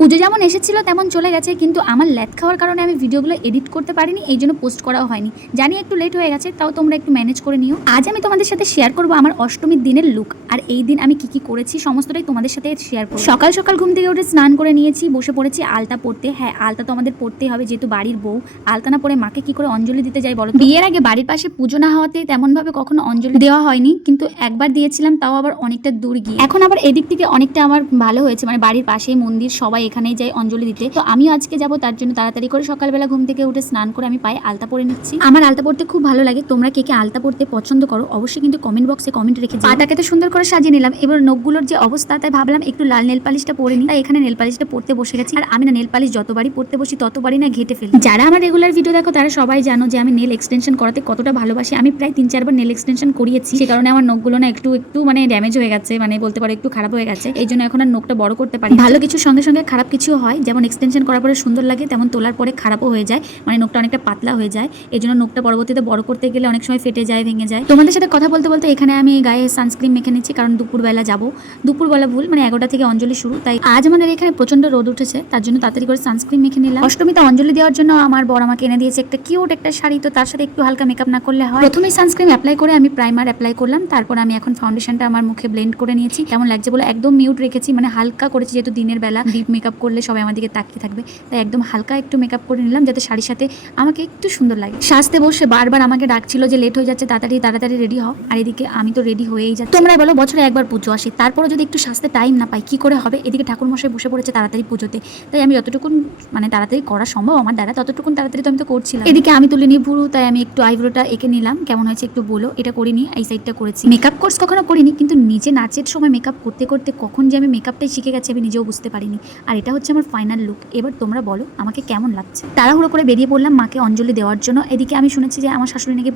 পুজো যেমন এসেছিল, তেমন চলে গেছে। কিন্তু আমার ল্যাদ খাওয়ার কারণে আমি ভিডিওগুলো এডিট করতে পারিনি, এই জন্য পোস্ট করাও হয়নি। জানি একটু লেট হয়ে গেছে, তাও তোমরা একটু ম্যানেজ করে নিও। আজ আমি তোমাদের সাথে শেয়ার করব আমার অষ্টমীর দিনের লুক আর এই দিন আমি কি কি করেছি, সমস্তটাই তোমাদের সাথে শেয়ার করব। সকাল সকাল ঘুম থেকে উঠে স্নান করে নিয়েছি, বসে পড়েছি আলতা পড়তে। হ্যাঁ আলতা তো আমাদের পড়তেই হবে, যেহেতু বাড়ির বউ। আলতা না পরে মাকে কি করে অঞ্জলি দিতে যাই বলো? বিয়ের আগে বাড়ির পাশে পুজো না হওয়াতে তেমনভাবে কখনো অঞ্জলি দেওয়া হয়নি, কিন্তু একবার দিয়েছিলাম, তাও আবার অনেকটা দূর গিয়ে। এখন আবার এদিক থেকে অনেকটা আমার ভালো হয়েছে মানে বাড়ির পাশেই মন্দির, সবাই এখানেই যায় অঞ্জলি দিতে। তো আমিও আজকে যাব তার জন্য তাড়াতাড়ি করে সকালবেলা ঘুম থেকে উঠে স্নান করে আমি পায়ে আলতা পরে নিচ্ছি। আমার আলতা পড়তে খুব ভালো লাগে তোমরা কে কে আলতা পড়তে পছন্দ করো অবশ্যই কিন্তু কমেন্ট বক্সে কমেন্ট রেখে। পাটাকে তো সুন্দর করে সাজিয়ে নিলাম এবার নখগুলোর যে অবস্থা তাই ভাবলাম একটু লাল নেল পালিশটা পরে নিই। তাই এখানে নেল পালিশটা পড়তে বসে গেছি আর আমি না নেল পালিশ যতবারই পড়তে বসি ততবারই না ঘেটে ফেলি। যারা আমার রেগুলার ভিডিও দেখো তারা সবাই জানো যে আমি নেল এক্সটেনশন করাতে কতটা ভালোবাসি। আমি প্রায় তিন চারবার নেল এক্সটেনশন করিয়েছি সে কারণে আমার নখগুলো না একটু একটু মানে ড্যামেজ হয়ে গেছে মানে বলতে পারো একটু খারাপ হয়ে গেছে। এই জন্য এখন আর নখটা বড় করতে পারি ভালো কিছু সঙ্গে সঙ্গে খারাপ কিছু হয়। যেমন এক্সটেনশন করার পরে সুন্দর লাগে, তেমন তোলার পরে খারাপও হয়ে যায়। মানে নখটা অনেকটা পাতলা হয়ে যায়। এই জন্য নখটা পরবর্তীতে বড় করতে গেলে অনেক সময় ফেটে যায়, ভেঙে যায়। তোমাদের সাথে কথা বলতে বলতে এখানে আমি গায়ে সানস্ক্রিন মেখে নিচ্ছি, কারণ দুপুরবেলা যাব। দুপুরবেলা ভুল মানে এগারোটা থেকে অঞ্জলি শুরু। তাই আজ আমাদের এখানে প্রচণ্ড রোদ উঠেছে, তার জন্য তাড়াতাড়ি করে সানস্ক্রিন মেখে নিলাম। অষ্টমীতে অঞ্জলি দেওয়ার জন্য আমার বড় আমাকে এনে দিয়েছে একটা কিউট একটা শাড়ি। তো তার সাথে একটু হালকা মেকআপ না করলে হয়। প্রথমেই সানস্ক্রিন অ্যাপ্লাই করে আমি প্রাইমার অ্যাপ্লাই করলাম। তারপর আমি এখন ফাউন্ডেশনটা আমার মুখে ব্লেন্ড করে নিয়েছি। কেমন লাগছে বলে একদম মিউট রেখেছি। মানে হালকা করেছি যেহেতু দিনের বেলা। ডিপ মেকআপ করলে সবাই আমার দিকে তাকিয়ে থাকবে। তাই একদম হালকা একটু মেকআপ করে নিলাম যাতে শাড়ির সাথে আমাকে একটু সুন্দর লাগে। সাজতে বসে বারবার আমাকে ডাকছিল যে লেট হয়ে যাচ্ছে, তাড়াতাড়ি তাড়াতাড়ি রেডি হও। আর এদিকে আমি তো রেডি হয়েই যাচ্ছি। তোমরা বলো বছরে একবার পুজো আসে। তারপরে যদি একটু সাজতে টাইম না পাই, কি করে হবে? এদিকে ঠাকুর মশাই বসে পড়েছে তাড়াতাড়ি পুজোতে। তাই আমি যতটুকুন মানে তাড়াতাড়ি করা সম্ভব আমার দ্বারা, ততটুকুন তাড়াতাড়ি তো আমি তো করছিলাম। এদিকে আমি তুলে নিই ভুরু, তাই আমি একটু আইব্রোটা এঁকে নিলাম। কেমন হয়েছে একটু বলো। এটা করিনি, এই সাইডটা করেছি। মেকআপ কোর্স কখনো করিনি, কিন্তু নিজে নাচের সময় মেকআপ করতে করতে কখন যে আমি মেকআপটাই শিখে গেছি আমি নিজেও বুঝতে পারিনি। আর এটা হচ্ছে আমার ফাইনাল লুক এবার তোমরা বলো, আমাকে কেমন লাগছে? তাড়াহুড়ো করে বেরিয়ে পড়লাম মাকে অঞ্জলি দেওয়ার জন্য। এদিকে আমি শুনেছি যে আমার শাশুড়ি নাকি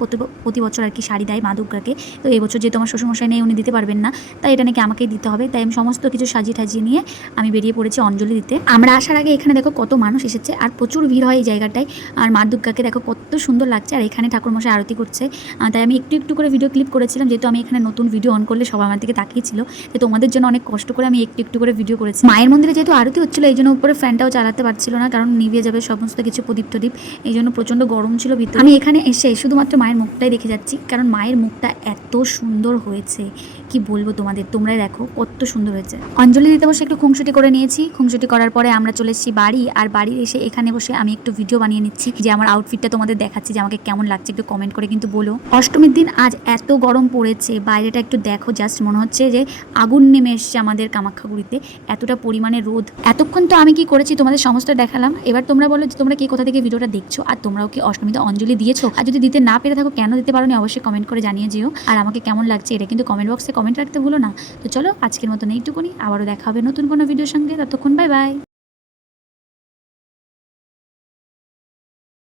প্রতি বছর আর কি শাড়ি দেয় মা তো এবছর যেহেতু আমার শ্বশুরমশাই নেই, উনি দিতে পারবেন না। তাই এটা নাকি আমাকেই দিতে হবে। তাই আমি সমস্ত কিছু সাজিয়ে টাজিয়ে নিয়ে আমি বেরিয়ে পড়েছি অঞ্জলি দিতে। আমরা আসার আগে এখানে দেখো কত মানুষ এসেছে, আর প্রচুর ভিড় হয় এই জায়গাটায়। আর মা দেখো কত সুন্দর লাগছে, আর এখানে ঠাকুরমশাই আরতি করছে। তাই আমি একটু একটু করে ভিডিও ক্লিপ করেছিলাম, যেহেতু আমি এখানে নতুন ভিডিও অন করলে সবাই আমার দিকে তাকিয়েছিল। তোমাদের জন্য অনেক কষ্ট করে আমি একটু একটু করে ভিডিও করেছি। মায়ের মন্দিরে যেহেতু আরতি হচ্ছিল, এই জন্য উপরে ফ্যানটাও চালাতে পারছিল না, কারণ নিভিয়ে যাবে সমস্ত কিছু প্রদীপ টদীপ। এই জন্য প্রচণ্ড গরম ছিল ভিতরে। আমি এখানে এসে শুধুমাত্র মায়ের মুখটাই দেখে যাচ্ছি, কারণ মায়ের মুখটা এত সুন্দর হয়েছে। কি বলব তোমাদের? তোমরাই দেখো, কত সুন্দর হয়েছে। অঞ্জলি দিতে বসে একটু খুংসুটি করে নিয়েছি। খুংসুটি করার পরে আমরা চলে এসেছি বাড়ি, আর বাড়ি এসে এখানে বসে আমি একটু ভিডিও বানিয়ে নিচ্ছি যে আমার আউটফিটটা তোমাদের দেখাচ্ছি, যে আমাকে কেমন লাগছে একটু কমেন্ট করে কিন্তু বলো। অষ্টমীর দিন আজ এত গরম পড়েছে, বাইরেটা একটু দেখো জাস্ট মনে হচ্ছে যে আগুন নেমে এসছে আমাদের কামাখ্যাগুড়িতে, এতটা পরিমাণে রোদ। এতক্ষণ তো আমি কি করেছি তোমাদের সমস্ত দেখালাম, এবার তোমরা বলো যে তোমরা কি কোথা থেকে ভিডিওটা দেখছ, আর তোমরাও কি অষ্টমীতে অঞ্জলি দিয়েছ? আর যদি দিতে না পেরে থাকো, কেন দিতে পারো অবশ্যই কমেন্ট করে জানিয়ে যেও। আর আমাকে কেমন লাগছে, এটা কিন্তু কমেন্ট বক্সে কমেন্ট রাখতে ভুলো না। তো চলো, আজকের মতন এইটুকুনি। আবারও দেখা হবে নতুন কোনো ভিডিওর সঙ্গে। ততক্ষণ বাই বাই